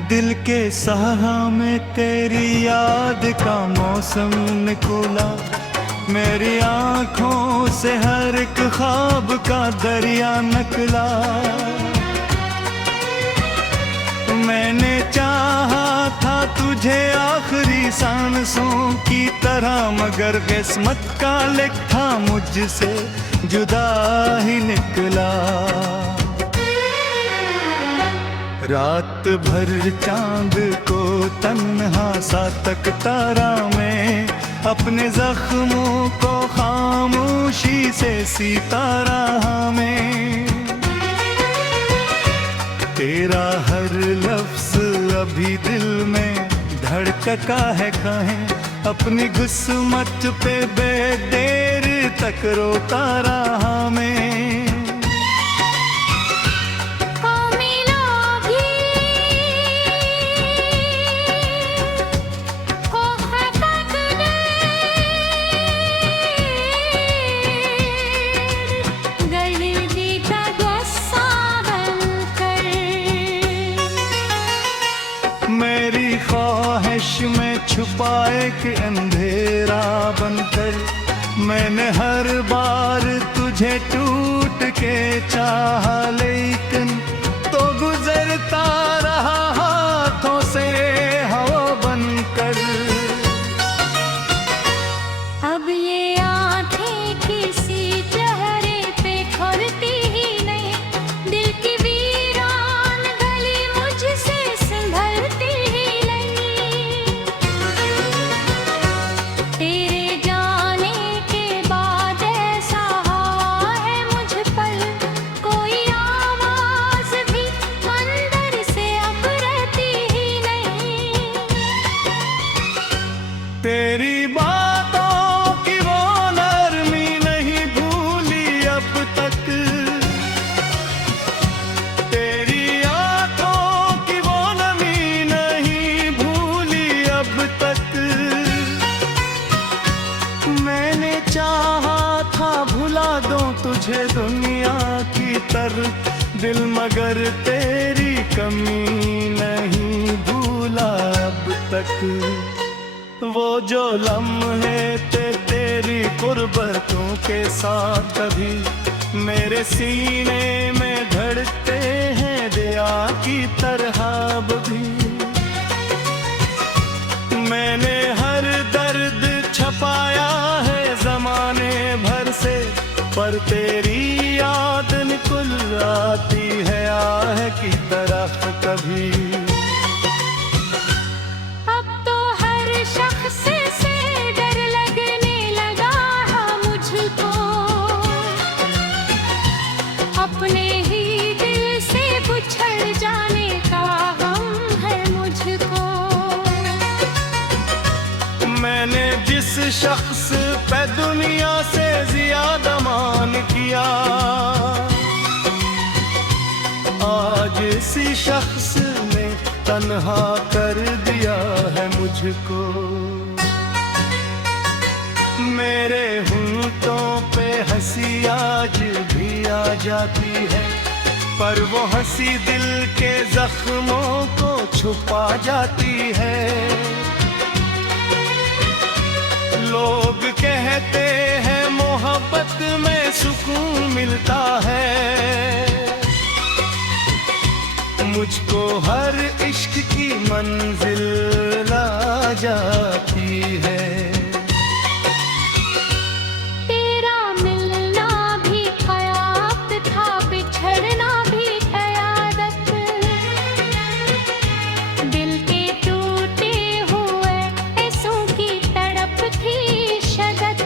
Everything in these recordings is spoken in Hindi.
दिल के सहारा में तेरी याद का मौसम निकला, मेरी आंखों से हर एक ख्वाब का दरिया निकला। मैंने चाहा था तुझे आखिरी सांसों की तरह, मगर किस्मत का लिखा मुझसे जुदा ही निकला। रात भर चांद को तन्हा सा तकता रहा मैं, अपने जख्मों को खामोशी से सीता रहा मैं। तेरा हर लफ्ज अभी दिल में धड़कता है कहें, अपनी गुस्मत पे बेदेर तक रोता रहा मैं। मेरी ख्वाहिश में छुपाए कि अंधेरा बनकर, मैंने हर बार तुझे टूट के चाहा, लेकिन तो गुजरता रहा हाथों से हवा बनकर। अब ये आंखें किसी चेहरे पे खुलती ही नहीं, दिल की वीरान गली मुझसे संभलती ही नहीं। तेरे जाने के बाद ऐसा है मुझ पर, कोई आवाज भी अंदर से अब रहती ही नहीं। तेरी बातों की वो नरमी नहीं भूली अब तक, तेरी आंखों की वो नमी नहीं भूली अब तक। मैंने चाहा था भुला दूं तुझे दुनिया की तरफ, दिल मगर तेरी कमी नहीं भूला अब तक। वो जो लम्हे थे तेरी कुर्बतों के साथ कभी मेरे सीने में धड़कते हैं दया की तरह भी। मैंने हर दर्द छपाया है जमाने भर से, पर तेरी याद निकल आती है आह की तरह कभी। से डर लगने लगा है मुझको, अपने ही दिल से बिछड़ जाने का गम है मुझको। मैंने जिस शख्स पे दुनिया से ज्यादा मान किया, आज इसी शख्स ने तन्हा कर दिया है मुझको। मेरे होंठों पे हंसी आज भी आ जाती है, पर वो हंसी दिल के जख्मों को छुपा जाती है। लोग कहते हैं मोहब्बत में सुकून मिलता है, मुझको हर इश्क की मंजिल ला जाती है। तेरा मिलना भी ख्याल था, बिछड़ना भी क़यादत, दिल के टूटे हुए ऐसों की तड़प थी शदत।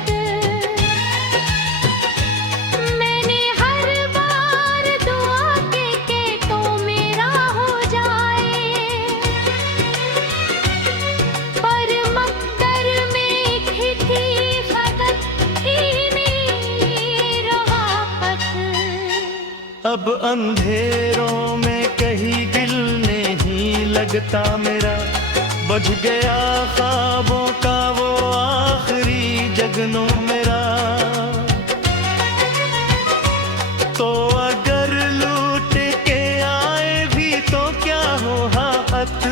मैंने हर बार दुआ के तो मेरा हो जाए, पर मकदर में एक ही थी खदत ही मेरी रवाफत। अब अंधेरों में कहीं दिल नहीं लगता मेरा, बुझ गया ख्वाबों का वो आखिरी जगनों मेरा। तो अगर लूट के आए भी तो क्या हो हाथ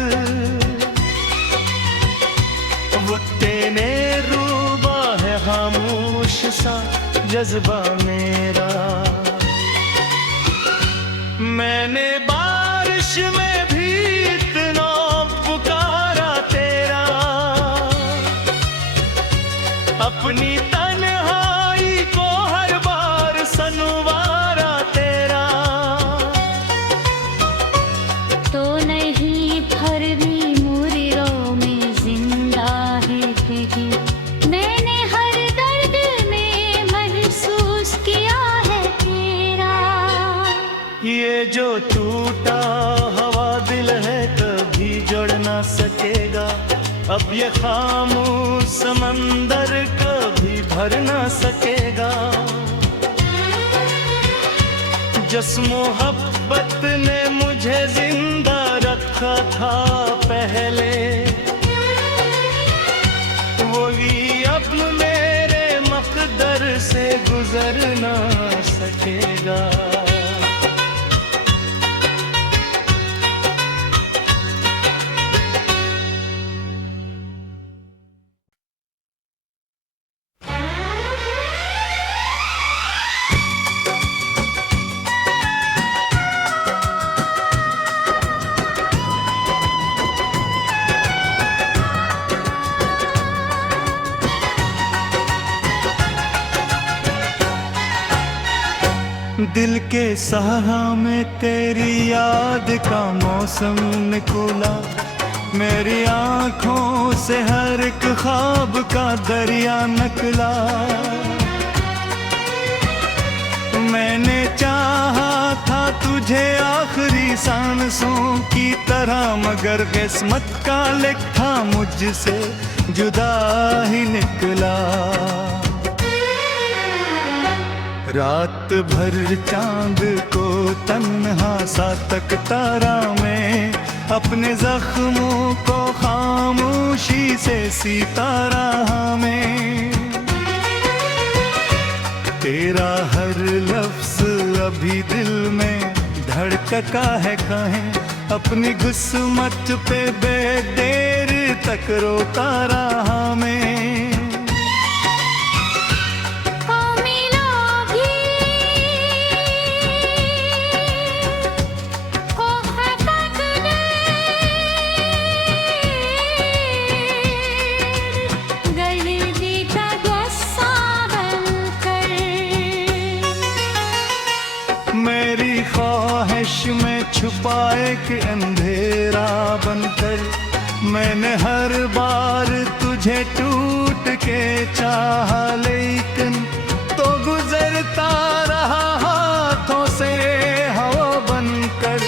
जज्बा मेरा। मैंने बारिश में भी इतना पुकारा तेरा, अपनी तन्हाई को हर बार सनवारा तेरा। तो नहीं फिर भी मुर्रों में जिंदा है कहीं, मैंने हर दर्द में महसूस किया है तेरा। ये जो टूटा हवा दिल है कभी जोड़ ना सकेगा, अब ये खामोश समंदर कभी भर ना सकेगा। जिस मोहब्बत ने मुझे जिंदा रखा था पहले, वही अब मेरे मकदर से गुजर ना सकेगा। दिल के सहारा में तेरी याद का मौसम निकला, मेरी आँखों से हर एक ख्वाब का दरिया निकला। मैंने चाहा था तुझे आखिरी सांसों की तरह, मगर किस्मत का लिखा मुझसे जुदा ही निकला। रात भर चांद को तन्हा सा तकता रहा मैं, अपने जख्मों को खामोशी से सीता रहा मैं। तेरा हर लफ्ज अभी दिल में धड़का है कहें, अपनी गुस्मत पे बेदेर तक रोता रहा मैं। मेरी ख्वाहिश में छुपाए कि अंधेरा बनकर, मैंने हर बार तुझे टूट के चाहा, लेकिन तो गुजरता रहा हाथों से हवा बनकर।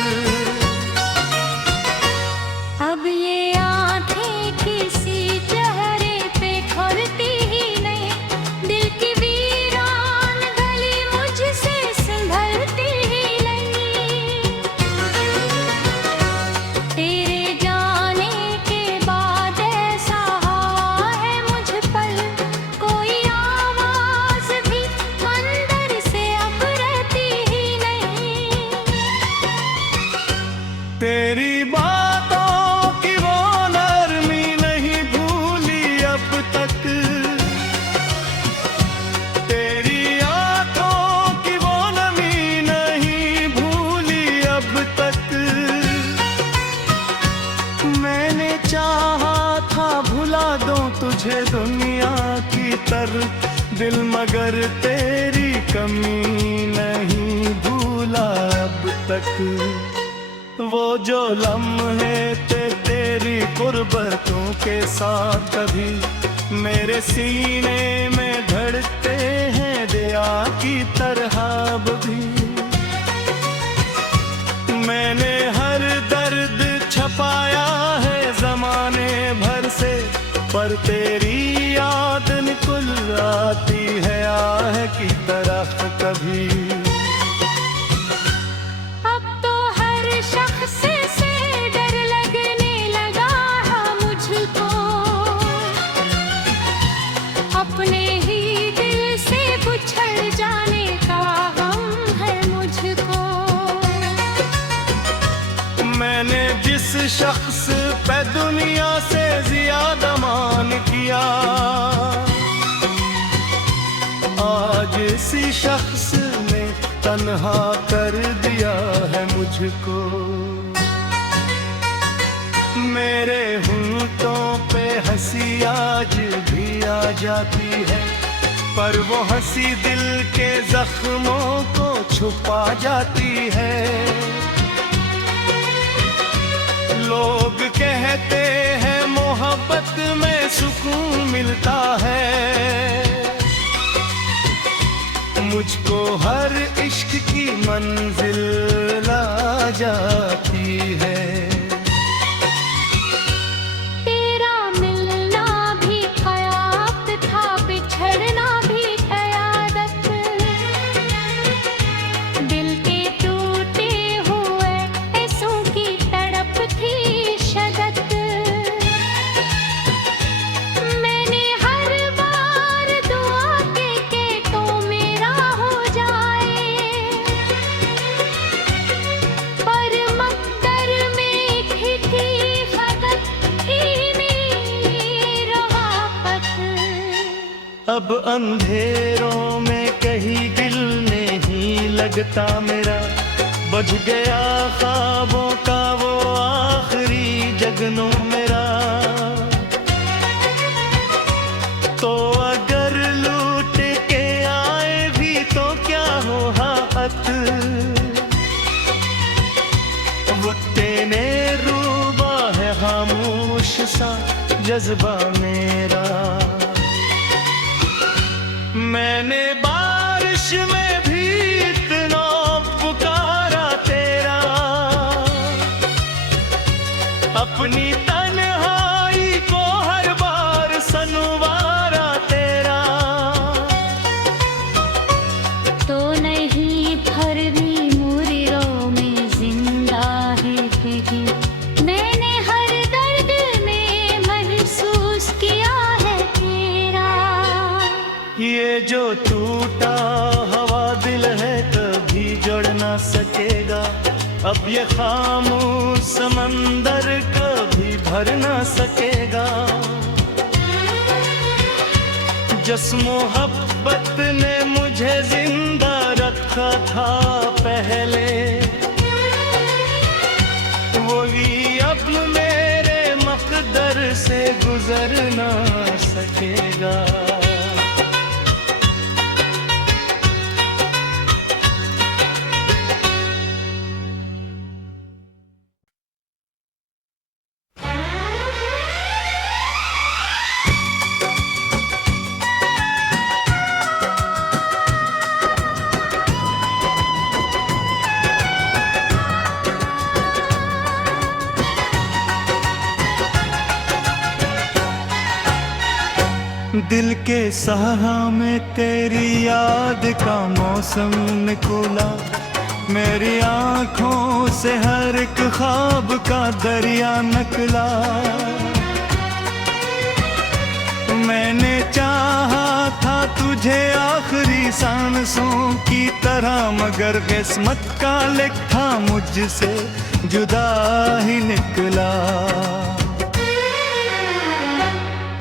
अब ये आँखें किसी चेहरे पे खुलती ही नहीं, दिल की वीरान गली मुझसे संभलती ही नहीं। तेरे जाने के बाद ऐसा है मुझ पर, कोई आवाज भी अंदर से अब रहती ही नहीं। तेरी बातों की वो नरमी नहीं भूली अब तक, तेरी आंखों की वो नमी नहीं भूली अब तक। मैंने चाहा था भुला दूं तुझे दुनिया की तरफ दिल, मगर तेरी कमी नहीं भूला अब तक। वो जो लम्हे थे तेरी कुर्बतों के साथ कभी मेरे सीने में धड़कते हैं दया की तरह भी। मैंने हर दर्द छपाया है जमाने भर से, पर तेरी याद निकल आती है आह की तरफ कभी। अपने ही दिल से बिछड़ जाने का गम है मुझको। मैंने जिस शख्स पे दुनिया से ज्यादा मान किया, आज किसी शख्स ने तन्हा कर दिया है मुझको। मेरे होंठों पे हंसी आज भी आ जाती है, पर वो हंसी दिल के जख्मों को छुपा जाती है। लोग कहते हैं मोहब्बत में सुकून मिलता है, मुझको हर इश्क की मंजिल ला जाती है। तेरा मिलना भी ख्याल था, बिछड़ना भी क़यादत। दिल के टूटे हुए ऐसों की तड़प थी शदत। मैंने हर बार दुआ की कि तो मेरा हो जाए, पर मकदर में एक ही थी फकत हीनी रवाफत। अब अंधेरों में कहीं दिल नहीं लगता मेरा, बुझ गया ख्वाबों का वो आखिरी जगनों मेरा। तो अगर लूट के आए भी तो क्या हो हाथ, वक्त ने रूबा है खामोश सा जज्बा मेरा। मैंने बारिश में भी इतना पुकारा तेरा, अपनी तन्हाई को हर बार सनवारा तेरा। तो नहीं फिर भी मुरीरों में जिंदा है कहीं, मैंने हर दर्द में महसूस किया है तेरा। ये जो टूटा हवा दिल है कभी जोड़ ना सकेगा, अब ये खामोश समंदर कभी भर ना सकेगा। जिस मोहब्बत ने मुझे जिंदा रखा था पहले, वही अब मेरे मकदर से गुजर ना सकेगा। दिल के सहारा में तेरी याद का मौसम निकला, मेरी आँखों से हर एक ख्वाब का दरिया निकला। मैंने चाहा था तुझे आखिरी सांसों की तरह, मगर किस्मत का लिखा मुझसे जुदा ही निकला।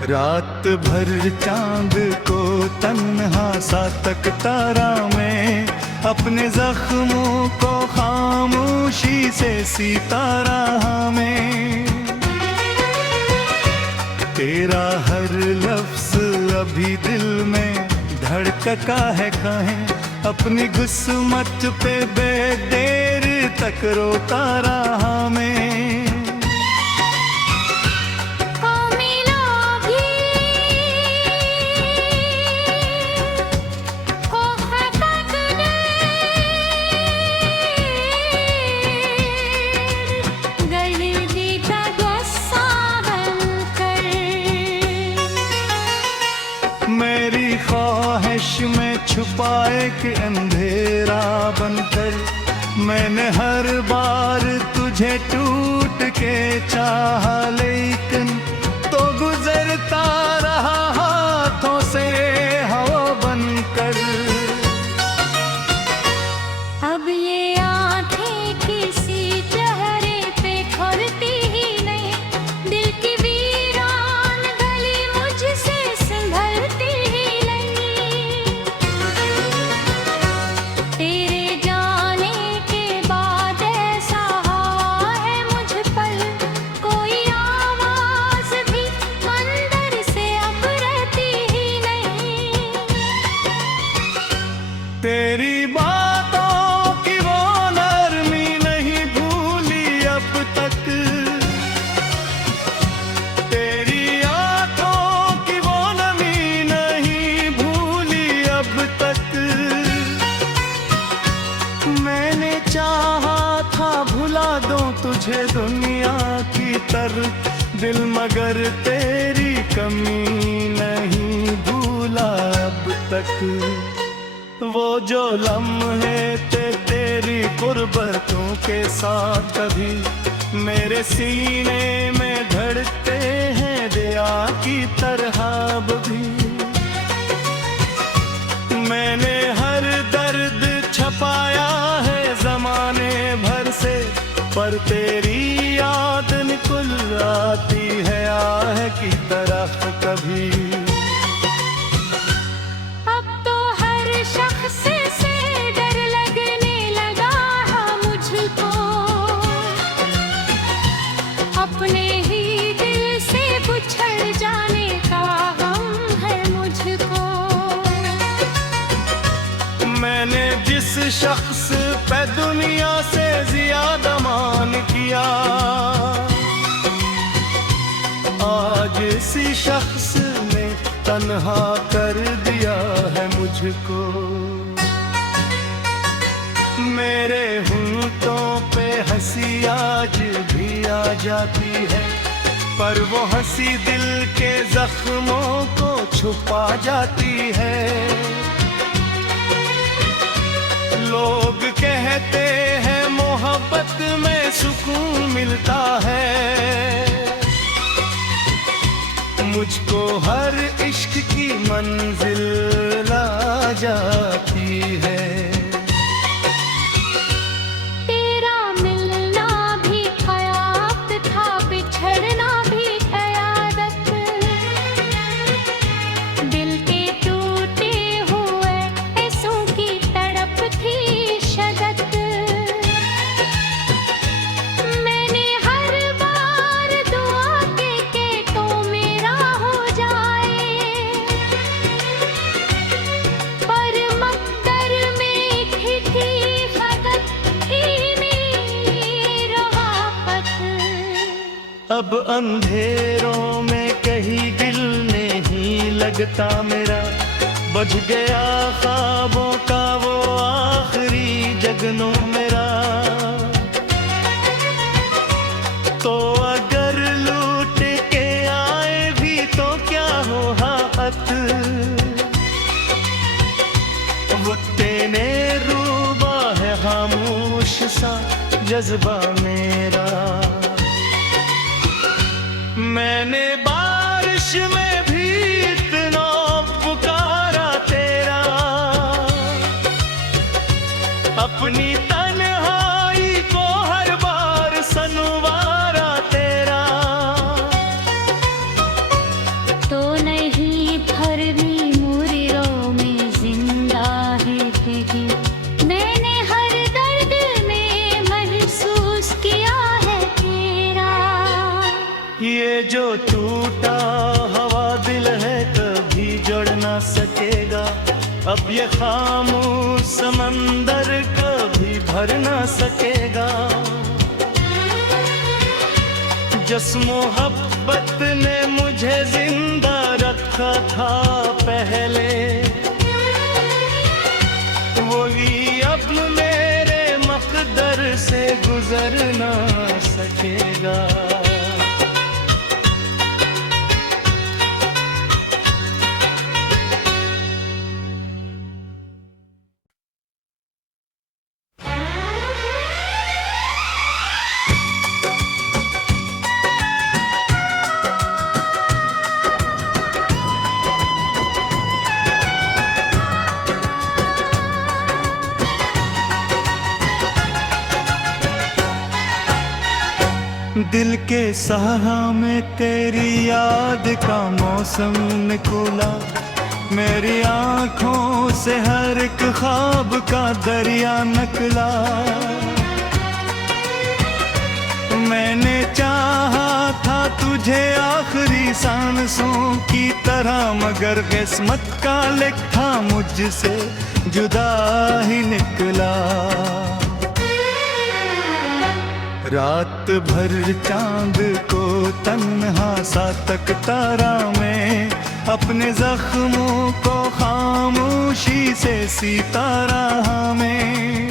रात भर चांद को तन्हा सा तकता रहा मैं, अपने जख्मों को खामोशी से सीता रहा मैं। तेरा हर लफ्ज अभी दिल में धड़कता है काहे, अपनी गुस्मत पे बेदेर तक रोता रहा मैं। मेरी ख्वाहिश में छुपाए कि अंधेरा बनकर, मैंने हर बार तुझे टूट के चाहा, लेकिन तो गुजरता रहा हाथों से हवा बनकर। अब ये आँखें किसी चेहरे पे खोलती ही नहीं, दिल की वीरान गली मुझसे संभलती ही नहीं। मैंने चाहा था भुला दूं तुझे दुनिया की तरह दिल, मगर तेरी कमी नहीं भूला अब तक। वो जो लम्हे थे तेरी कुर्बतों के साथ कभी मेरे सीने में धड़कते हैं दया की तरह अब भी। मैंने हर दर्द छपाया है जमाने भर से, पर तेरी याद निकुल आती है आह की तरफ कभी। अब तो हर शख्स से डर लगने लगा है मुझको, अपने ही दिल से बिछड़ जाने का गम है मुझको। मैंने जिस शख्स पे दुनिया से ज्यादा मान किया, आज इसी शख्स ने तन्हा कर दिया है मुझको। मेरे होंठों पे हंसी आज भी आ जाती है, पर वो हंसी दिल के जख्मों को छुपा जाती है। लोग कहते हैं मोहब्बत में सुकून मिलता है, मुझको हर इश्क की मंजिल ला जाती है। तेरा मिलना भी ख्याल था, बिछड़ना भी क़यादत, दिल के टूटे हुए ऐसों की तड़प थी शदत। मैंने हर बार दुआ के तो मेरा हो जाए, पर मकदर में ही थी फकत ही मेरी रवाफत। अब अंधेरों में कहीं दिल नहीं लगता मेरा, बुझ गया ख्वाबों का वो आखिरी जगनों मेरा। तो अगर लूट के आए भी तो क्या हो हाथ, वक्ते ने रूबा है खामोश सा जज्बा मेरा। मैंने बारिश में भी इतना पुकारा तेरा, अपनी तन्हाई को हर बार सनवारा तेरा। तो नहीं भरनी मुरियों में जिंदा है कहीं, मैंने हर दर्द में महसूस किया है तेरा। ये जो टूटा हवा दिल है कभी जोड़ ना सकेगा, अब ये खामोश समंदर कभी भर ना सकेगा। जिस मोहब्बत ने मुझे जिंदा रखा था पहले, वही अब मेरे मकदर से गुजर ना सकेगा। दिल के सहारा में तेरी याद का मौसम निकला, मेरी आँखों से हर एक ख्वाब का दरिया निकला। मैंने चाहा था तुझे आखिरी सांसों की तरह, मगर किस्मत का लिखा मुझसे जुदा ही निकला। रात भर चांद को तन्हा सा तकता रहा मैं, अपने जख्मों को खामोशी से सीता रहा मैं।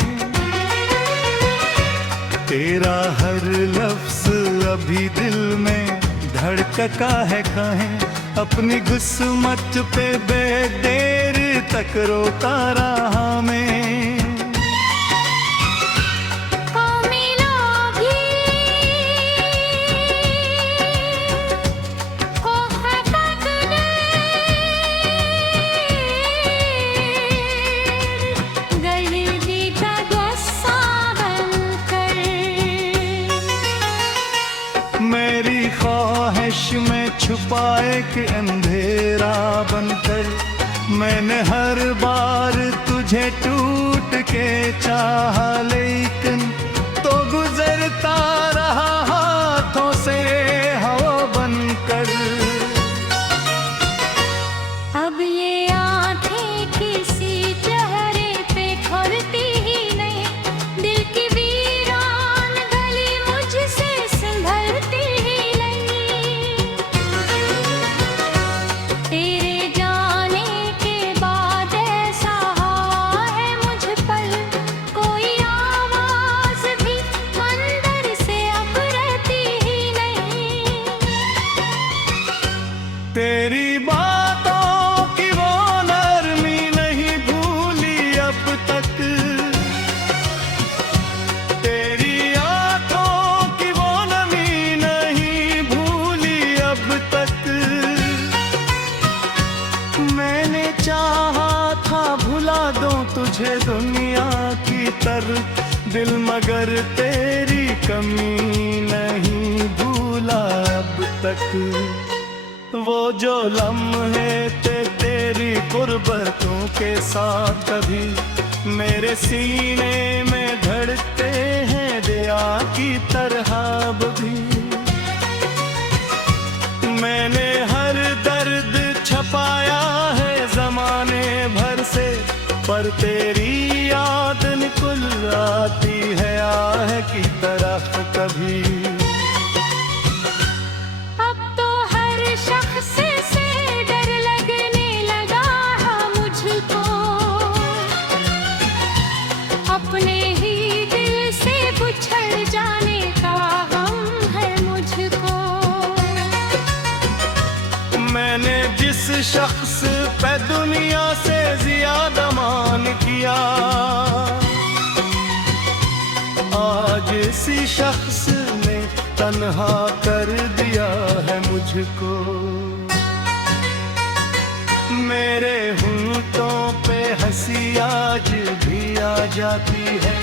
तेरा हर लफ्ज अभी दिल में धड़का है कहें, अपनी गुस्मत पे बेदेर तक रोता रहा मैं। मेरी ख्वाहिश में छुपाए कि अंधेरा बनकर मैंने हर बार तुझे टूट के चाहा, लेकिन तो गुजरता रहा हाथों से हवा बनकर। अब ये आंखें किसी चेहरे पे खोलती ही नहीं, दिल की वीरान गली मुझसे संभलती ही नहीं। तेरे जाने के बाद ऐसा है मुझ पर, कोई आवाज भी अंदर से अब रहती ही नहीं। तेरी बातों की वो नरमी नहीं भूली अब तक, तेरी आंखों की वो नमी नहीं भूली अब तक। मैंने चाहा था भुला दूं तुझे दुनिया की तरफ दिल, मगर तेरी कमी नहीं भूला अब तक। वो जो लम्हे थे तेरी गुर्बतों के साथ कभी मेरे सीने में धड़कते हैं दया की तरह भी। मैंने हर दर्द छपाया है जमाने भर से, पर तेरी याद निकुल आती है आह की तरफ कभी। शख्स से डर लगने लगा है मुझको, अपने ही दिल से बिछड़ जाने का गम है मुझको। मैंने जिस शख्स पे दुनिया से ज्यादा मान किया, आज इसी शख्स ने तन्हा कर दिया है मुझको। मेरे होंठों पे हंसी आज भी आ जाती है,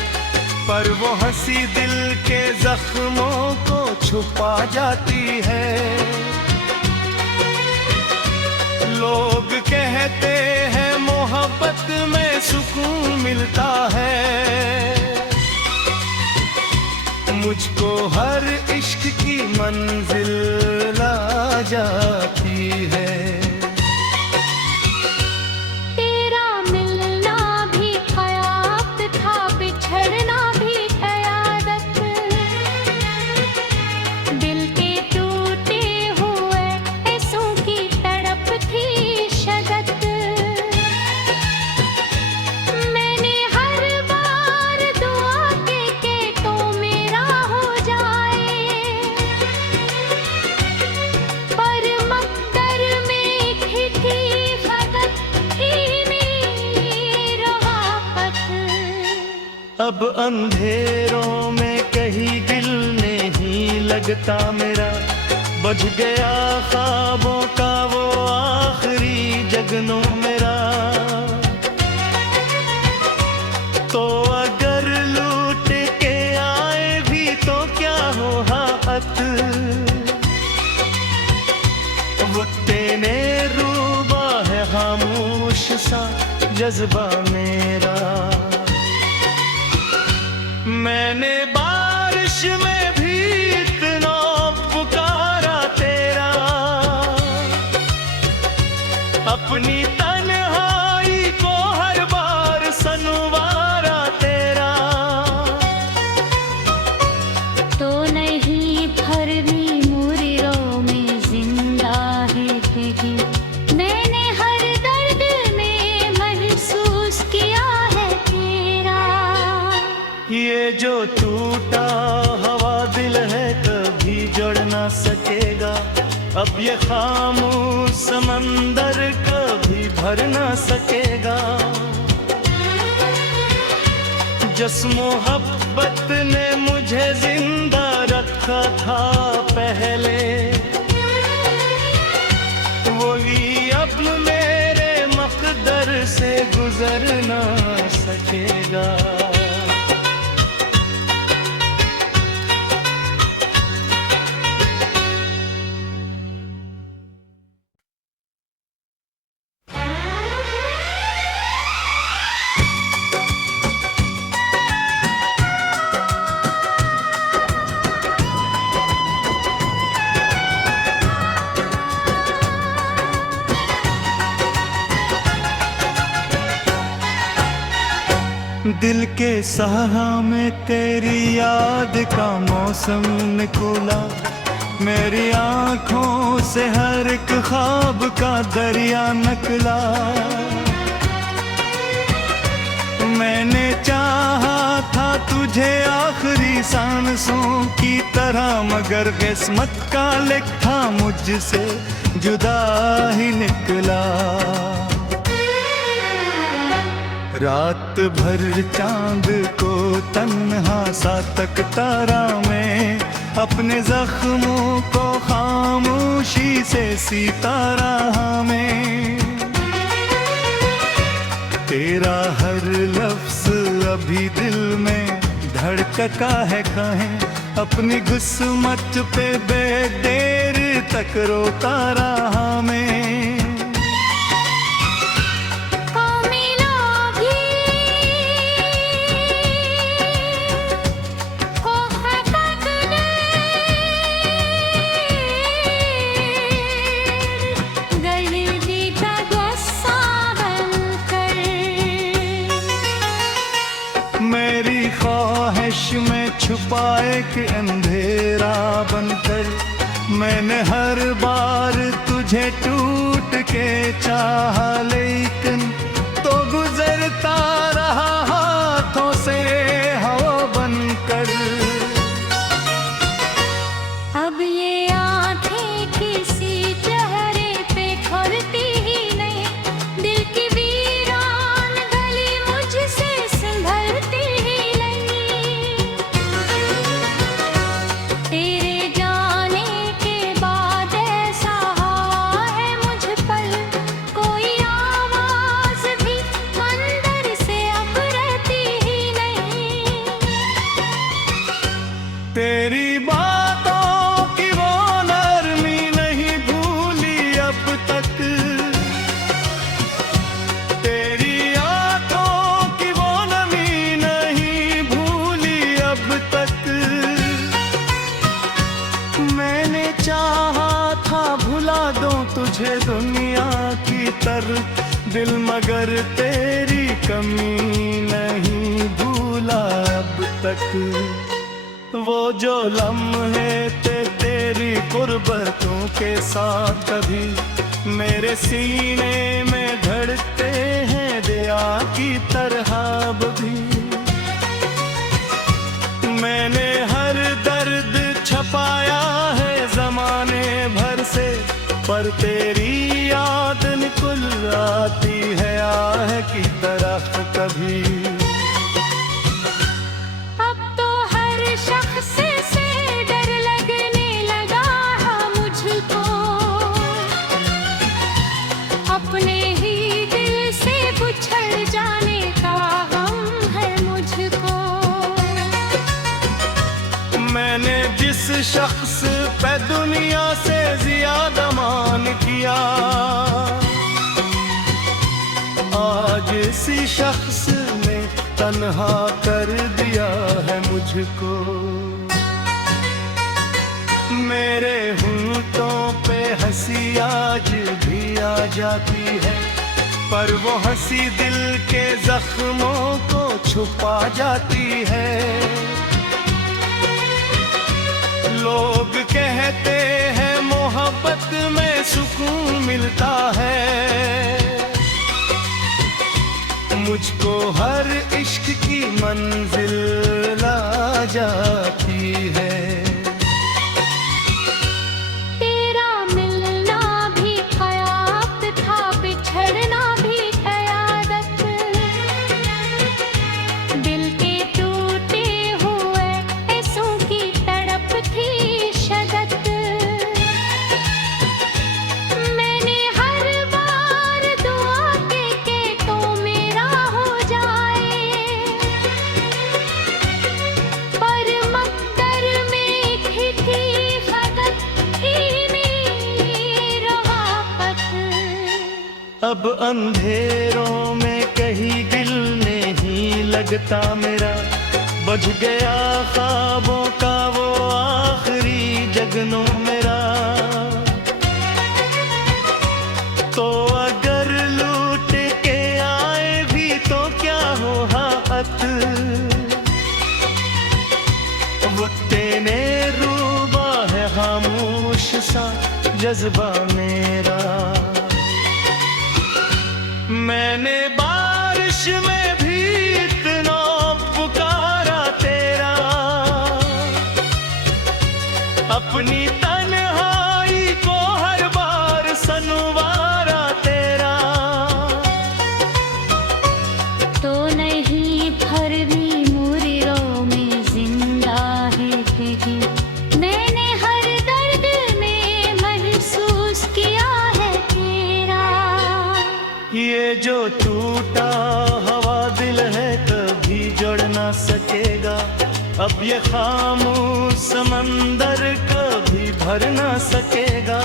पर वो हंसी दिल के जख्मों को छुपा जाती है। लोग कहते हैं मोहब्बत में सुकून मिलता है, मुझको हर इश्क की मंजिल ला जाती है। तेरा मिलना भी ख्याल था, बिछड़ना भी क़यादत, दिल के टूटे हुए ऐसों की तड़प थी शदत। मैंने हर बार दुआ की के तो मेरा हो जाए, पर मकदर में एक ही थी खदत ही मेरी रवाफत। अब अंधेरों में कहीं दिल नहीं लगता मेरा, बुझ गया ख्वाबों का वो आखिरी जगनों मेरा। तो अगर लूट के आए भी तो क्या हो हाथ, वो तेने रूबा है खामोश सा जज्बा मेरा। मैंने बारिश में भी इतना पुकारा तेरा, अपनी तन्हाई को हर बार सनवारा तेरा। तो नहीं भरनी मुरीरों में जिंदा है कहीं, मैंने हर दर्द में महसूस किया है तेरा। ये जो टूटा अब ये खामोश समंदर कभी भर ना सकेगा। जिस मोहब्बत ने मुझे जिंदा रखा था पहले, वही अब मेरे मकदर से गुजर ना सकेगा। दिल के सहारा में तेरी याद का मौसम निकला, मेरी आँखों से हर एक ख्वाब का दरिया निकला। मैंने चाहा था तुझे आखिरी सांसों की तरह, मगर किस्मत का लिखा मुझसे जुदा ही निकला। रात भर चांद को तन्हा सा तकता रहा मैं, अपने जख्मों को खामोशी से सीता रहा मैं। तेरा हर लफ्ज अभी दिल में धड़कता है कहें, अपनी गुस्मत पे बेदेर तक रोता रहा मैं। मेरी ख्वाहिश में छुपाए कि अंधेरा बनकर, मैंने हर बार तुझे टूट के चाहा, लेकिन तो गुजरता रहा हाथों से हवा बनकर। अब ये आँखें किसी चेहरे पे खुलती ही नहीं, दिल की वीरान गली मुझसे संभलती ही नहीं। तेरे जाने के बाद ऐसा है मुझ पर, कोई आवाज भी अंदर से अब रहती ही नहीं। तेरी बातों की वो नरमी नहीं भूली अब तक, तेरी आंखों की वो नमी नहीं भूली अब तक। मैंने चाहा था भुला दूं तुझे दुनिया की तरफ, दिल मगर तेरी कमी नहीं भूला अब तक। वो जो लम्हे थे तेरी कुर्बतों के साथ कभी मेरे सीने में धड़कते हैं दया की तरह भी। मैंने हर दर्द छपाया है जमाने भर से, पर तेरी याद निकुल आती है आह की तरह कभी। अपने ही दिल से बिछड़ जाने का गम है मुझको। मैंने जिस शख्स पे दुनिया से ज्यादा मान किया, आज इसी शख्स ने तन्हा कर दिया है मुझको। मेरे होंठों पे हंसी आज भी आ जाती है, पर वो हंसी दिल के जख्मों को छुपा जाती है। लोग कहते हैं मोहब्बत में सुकून मिलता है, मुझको हर इश्क की मंजिल ला जाती है। तेरा मिल अंधेरों में कहीं दिल नहीं लगता मेरा, बुझ गया ख्वाबों का वो आखिरी जगनो मेरा। तो अगर लूट के आए भी तो क्या हो हाथ, वक्त ने रूबा है खामोश सा जज्बा मेरा। मैंने बारिश में भी इतना पुकारा तेरा, अपनी तन्हाई को हर बार सनवारा तेरा। तो नहीं फिर भी मुर्दों में जिंदा है कहीं, मैंने हर दर्द में महसूस किया है तेरा। ये जो टूटा हवा दिल है कभी जोड़ ना सकेगा, अब ये खामोश समंदर कभी भर ना सकेगा।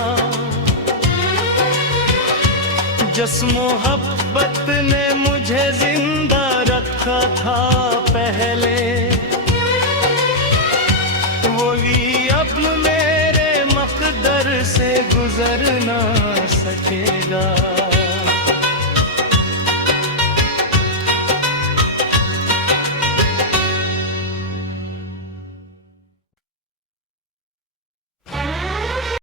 जिस मोहब्बत ने मुझे जिंदा रखा था पहले, वही अब मेरे मकदर से गुजर ना सकेगा।